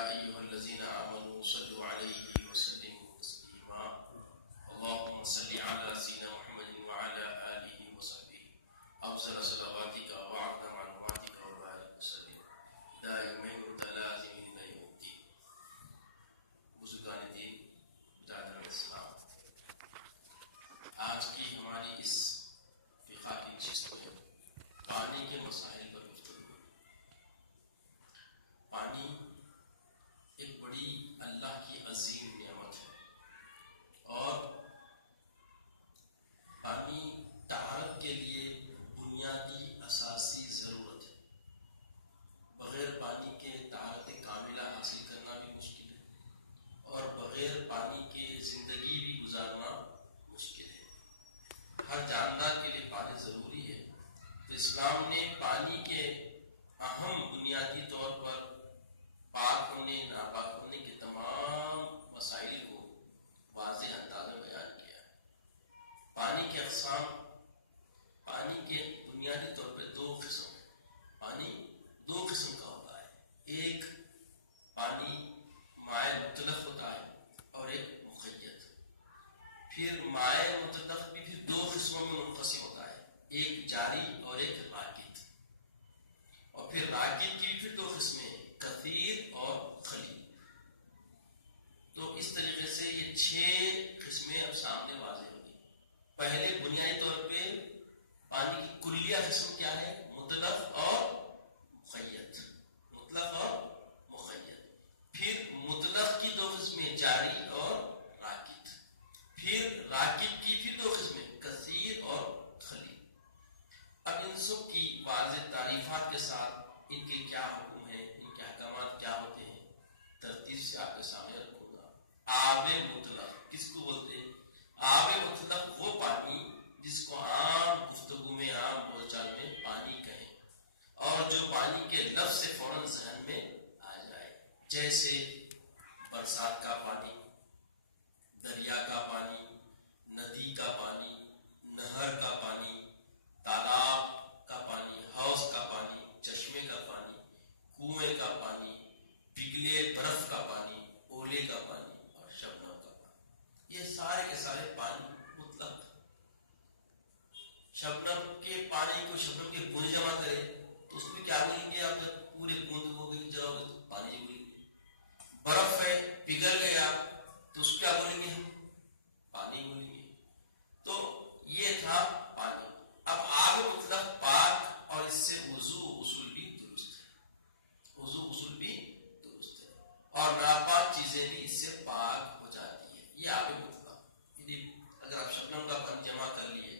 أيها الذين آمنوا صلوا عليه وسلموا تسليما اللهم صل على سيدنا محمد وعلى آله وصحبه أفضل صلواتك وأعظم معلوماتك وبارك وسلم دائمين متلازمين إلى يوم الدين. بزرگان دین، برادران اسلام، آج کی ہماری اس فقہ کی نشست میں پانی کے مسائل پر گفتگو. پانی ایک بڑی اللہ کی عظیم نعمت ہے اور پانی طہارت کے لیے بنیادی اساسی ضرورت ہے. بغیر پانی کے طہارت کاملہ حاصل کرنا بھی مشکل ہے اور بغیر پانی کے زندگی بھی گزارنا مشکل ہے. ہر جاندار کے لیے پانی ضروری ہے. تو اسلام نے پانی کے اہم بنیادی طور پر پاک ہونے ناپاک ہونے کے تمام مسائل کو واضح انداز میں بیان کیا ہے. پانی کے اقسام، پانی کے بنیادی طور پہ دو قسم ہیں. پانی دو قسم کا ہوتا ہے. ایک پانی مائع مطلق ہوتا ہے اور ایک مقید. پھر مائع مطلق بھی پھر دو قسموں میں منقسم ہوتا ہے، ایک جاری اور ایک راکد. اور پھر راکد کی پھر دو قسمیں، کثیر اور خلی. تو اس طریقے سے یہ 6 قسمیں اب سامنے واضح ہوگی. پہلے بنیادی طور پہ پانی کی کلیہ قسم کیا ہے؟ مطلق اور مقید. مطلق اور مقید. پھر مطلق کی دو قسمیں، جاری اور راکد. پھر راکد کی پھر دو قسمیں، کثیر اور خلی. اب ان سب کی واضح تعریفات کے ساتھ ان کے کیا حکم ہیں، ان کے احکامات کیا ہوتے ہیں، ترتیب سے آپ کے سامنے رکھوں گا. آب مطلق کس کو بولتے ہیں؟ آب مطلق وہ پانی جس کو عام گفتگو میں، عام بول چال میں پانی کہیں اور جو پانی کے لفظ سے فوراً ذہن میں آ جائے، جیسے برسات کا پانی، دریا کا پانی، ندی کا پانی، نہر کا پانی، تالاب کا پانی، حوض کا پانی، چشمے کا پانی، کنویں کا پانی، پگھلے برف کا پانی، اولے کا پانی اور شبنم کا پانی. یہ سارے کے سارے پانی مطلق. شبنم کے پانی کو شبنم کے بوند جمع کرے تو اس میں کیا بولیں گے آپ؟ جب پورے بوند ہو گئی جگہ ہوگی تو پانی بولیں گے. برف ہے، پگھل گیا تو اس کیا بولیں گے؟ ہم پانی بولیں گے. تو یہ تھا پانی. اب آب مطلق پاک اور اس سے وضو غسل بھی درست ہے. وضو غسل بھی درست ہے اور ناپاک چیزیں بھی اس سے پاک ہو جاتی ہیں. یہ آب مطلق. یعنی اگر آپ شبنم کا پانی جمع کر لیے،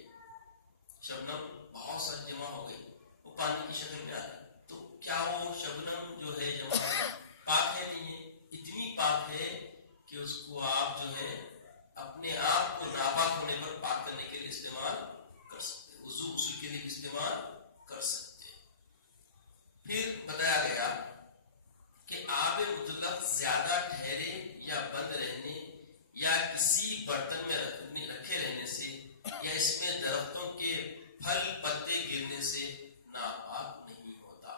شبنم بہت ساری جمع ہو گئی، وہ پانی کی شکل میں آ گئی، تو کیا وہ شبنم جو ہے جمع پاک ہے؟ نہیں ہے. اتنی پاک ہے کہ اس کو آپ جو ہے اپنے آپ کو ناپاک ہونے پر پاک کرنے کے لیے استعمال کر سکتے ہیں، وضو غسل کے لیے استعمال کر سکتے ہیں. پھر بتایا گیا کہ آب مطلق زیادہ ٹھہرے یا بند رہنے یا کسی برتن میں رکھے رہنے سے یا اس میں درختوں کے پھل پتے گرنے سے ناپاک نہیں ہوتا.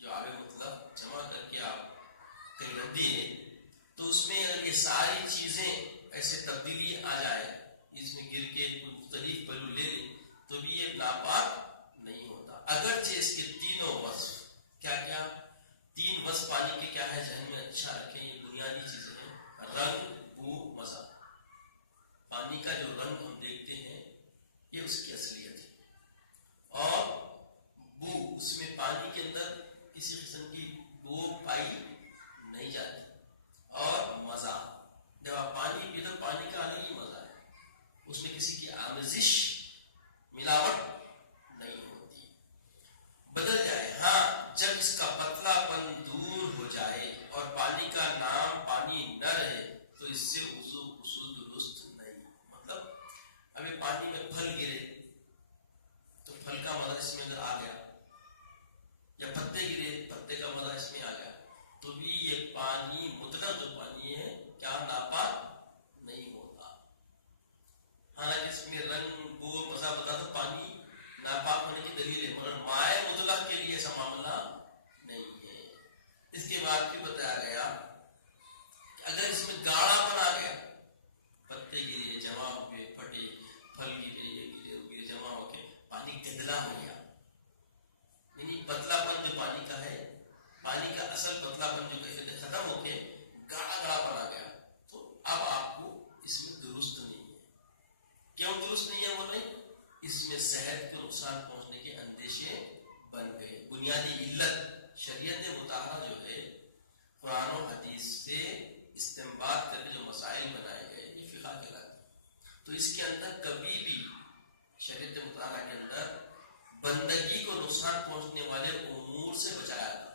جو آب مطلق جمع کر کے آپ کہیں رکھ دیے تو اس میں اگر یہ ساری چیزیں ایسے تبدیلی آ جائے، اس میں گر کے مختلف پہلو لے لیں تو بھی یہ ناپاک نہیں ہوتا. اگرچہ اس کے تینوں وصف، کیا کیا 3 وصف پانی کے کیا ہے ذہن میں اچھا رکھیں، یہ بنیادی چیزیں ہیں: رنگ، بو، مزہ. پانی کا جو رنگ ہم دیکھتے ہیں یہ اس کی اصلیت ہے، اور بو، اس میں پانی کے اندر کسی قسم کی بو پائی نہیں جاتی. اور مزہ، جب آپ پانی پیتے تو پانی کا الگ ہی مزہ ہے، اس میں کسی کی آمیزش، ملاوٹ نہیں ہوتی. بدل صحت کو نقصان پہنچنے کے اندیشے بن گئے. بنیادی علت شریعت مطالعہ جو ہے قرآن و حدیث سے استنباط کر کے جو مسائل بنائے گئے یہ فقہ کہلاتے ہیں. تو اس کے اندر کبھی بھی شریعت مطالعہ کے اندر بندگی کو نقصان پہنچنے والے امور سے بچایا تھا.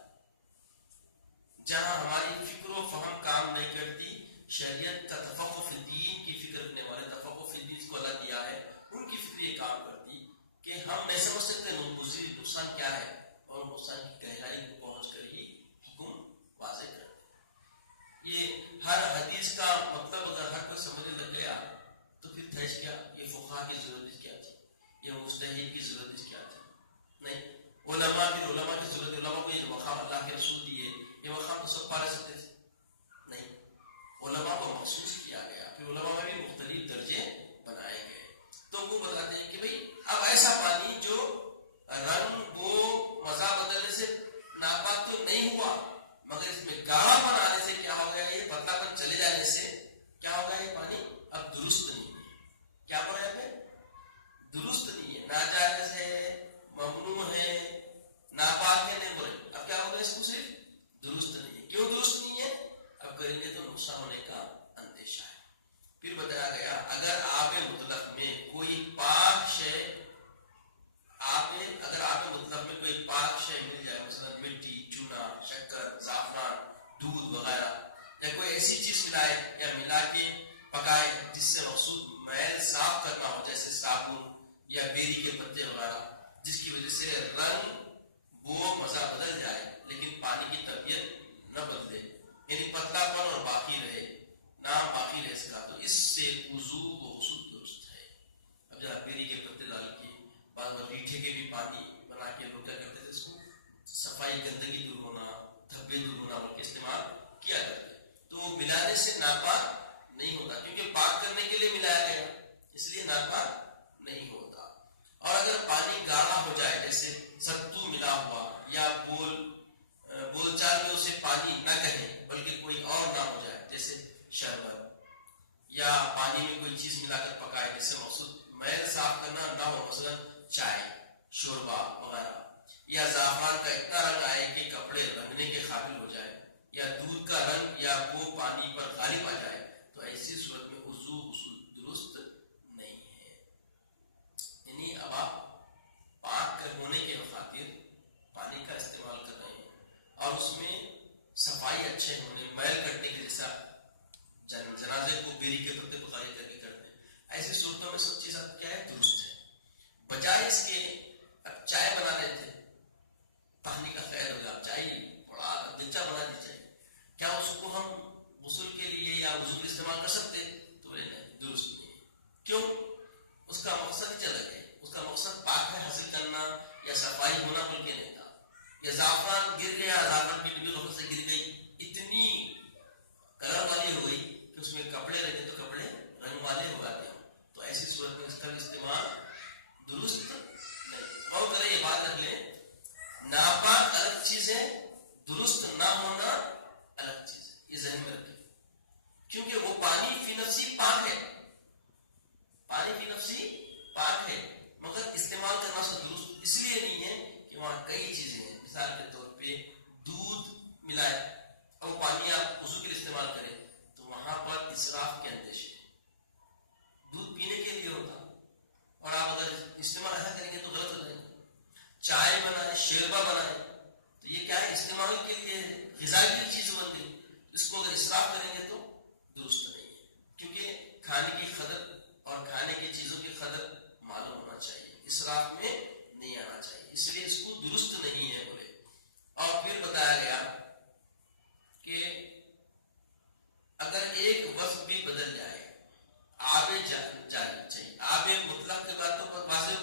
جہاں ہماری فکر و فہم کام نہیں کرتی، شریعت کا تفقہ فی الدین کی فکر رکھنے والے تفقہ فی الدین کو اللہ دیا ہے، ان کی فکر یہ کام کرتی کہ ہم نہیں سمجھ سکتے مزید نقصان کیا ہے اور نقصان کی گہرائی کو پہنچ کر ہی حکم واضح کرتے. یہ ہر حدیث کا مطلب اگر ہر کوئی سمجھنے لگ گیا تو پھر تھیش کیا، یہ فقہا کی ضرورت کیا تھی، یہ مجتہد کی ضرورت کیا تھی؟ نہیں. علماء کی ضرورت، علماء کو یہ مقام اللہ کے رسول دیے، یہ مقام تو سب پا لے سکتے تھے؟ نہیں. علماء کو مخصوص کیا گیا، پھر علماء میں بھی مختلف درجے بنائے گئے. تو وہ بتاتے ہیں کہ بھئی اب ایسا پانی جو رنگ وہ مزہ بدلنے سے ناپاک تو نہیں ہوا، مگر اس میں گاڑھا پن آنے سے کیا ہو گیا، یہ پتلا پن چلے جانے سے کیا ہو گیا، یہ پانی اب درست نہیں ہے. کیا بولا ہے؟ درست نہیں ہے، ناجائز ہے، ممنوع ہے، ناپاک ہے، نہیں بولے. اب کیا ہوگا، اس کو صرف درست نہیں ہے. کیوں درست نہیں ہے؟ اب کریں گے تو نقصان ہونے کا اندیشہ ہے. پھر بتایا گیا اگر آب مطلق میں کوئی پاک شے، اگر آب مطلق میں کوئی پاک شے مل جائے، مثلا مٹی، چونا، شکر، زعفران، دودھ وغیرہ، یا کوئی ایسی چیز ملائے یا ملا کے پکائے جس سے مقصود میل صاف کرنا ہو، جیسے صابن یا بیری کے پتے وغیرہ، جس کی وجہ سے رنگ وہ مزہ بدل جائے لیکن پانی کی طبیعت نہ بدلے، یعنی پتلا پن اور باقی رہے، نام باقی رہ سکا، تو اس سے وضو و غسل درست ہے. اب جب بیری کے پتے ڈال کے بعض ریٹھے کے بھی پانی بنا کے لوگ کیا کرتے تھے، اس کو صفائی گندگی دور ہونا، دھبے دور ہونا بول کے استعمال کیا کرتے. تو وہ ملانے سے ناپاک نہیں ہوتا، کیونکہ پاک کرنے کے لیے ملایا گیا، اس لیے ناپاک نہیں ہوتا. اور اگر پانی گاڑھا ہو جائے، جیسے ستو ملا ہوا، یا بول چال میں اسے پانی نہ کہیں بلکہ کوئی اور نہ ہو جائے، جیسے شربت، یا پانی میں کوئی چیز ملا کر پکائے جس سے مقصود میل صاف کرنا نہ ہو، مثلا چائے، شوربا وغیرہ، یا زعفران کا اتنا رنگ آئے کہ کپڑے رنگنے کے قابل ہو جائے، یا دودھ کا رنگ یا وہ پانی پر غالب آ جائے، تو ایسی صورت میں وضو غسل درست نہیں ہے. یعنی اب آپ پاک ہونے کے خاطر پانی کا استعمال کر رہے ہیں اور اس میں صفائی اچھے ہونے، میل کٹنے کے جیسا جنازے کو بیری کے پتے کو خالی کر کے کرتے ہیں، ایسی صورتوں میں سب چیز اب کیا ہے، درست ہے. بجائے اس کے اب چائے بنا لیتے، پانی کا خیر ہوگا، چائے بڑا دلچا بنا دی چاہیے، کیا اس کو ہم غسل کے لیے یا وضو کے استعمال کر سکتے؟ تو بولے نہیں، درست نہیں. کیوں؟ اس کا مقصد ہی چلا گیا، اس کا مقصد پاک ہے حاصل کرنا یا صفائی ہونا بول کے نہیں تھا. یا زعفران گر گیا، زعفران کی ڈبی غفلت سے گر گئی، اتنی کلر والی ہو گئی کہ اس میں کپڑے رکھے تو کپڑے رنگ والے ہو جاتے ہیں، تو ایسی صورت میں اس کا استعمال درست نہیں. غور کریں، یہ بات رکھ لیں، ناپاک الگ چیز ہے، درست نہ ہونا الگ چیز ہے، یہ ذہن میں رکھیں. کیونکہ وہ پانی فی نفسی پاک ہے، پانی فی نفسی پاک ہے، مگر استعمال کرنا سب درست اس لیے نہیں ہے کہ وہاں کئی چیزیں ہیں. مثال کے طور پہ دودھ ملائے اور پانی آپ وضو کے لیے استعمال کریں تو وہاں پر اسراف کے اندیشے. دودھ پینے کے لیے ہوتا اور آپ اگر استعمال ایسا کریں گے تو غلط ہو جائے گا. چائے بنائے، شیربا بنائے تو یہ کیا ہے، استعمال کے لیے غذائی کی چیز بن گئی، اس کو اگر اسراف کریں گے تو درست نہیں ہے. کیونکہ کھانے کی قدر اور کھانے کی چیزوں کی قدر معلوم ہونا چاہیے، اسراف میں نہیں آنا چاہیے، اس لیے اس کو درست نہیں ہے بولے. اور پھر بتایا گیا کہ اگر ایک وصف بھی بدل جائے، آب جاری چاہیے، آب مطلق کے بات تو واضح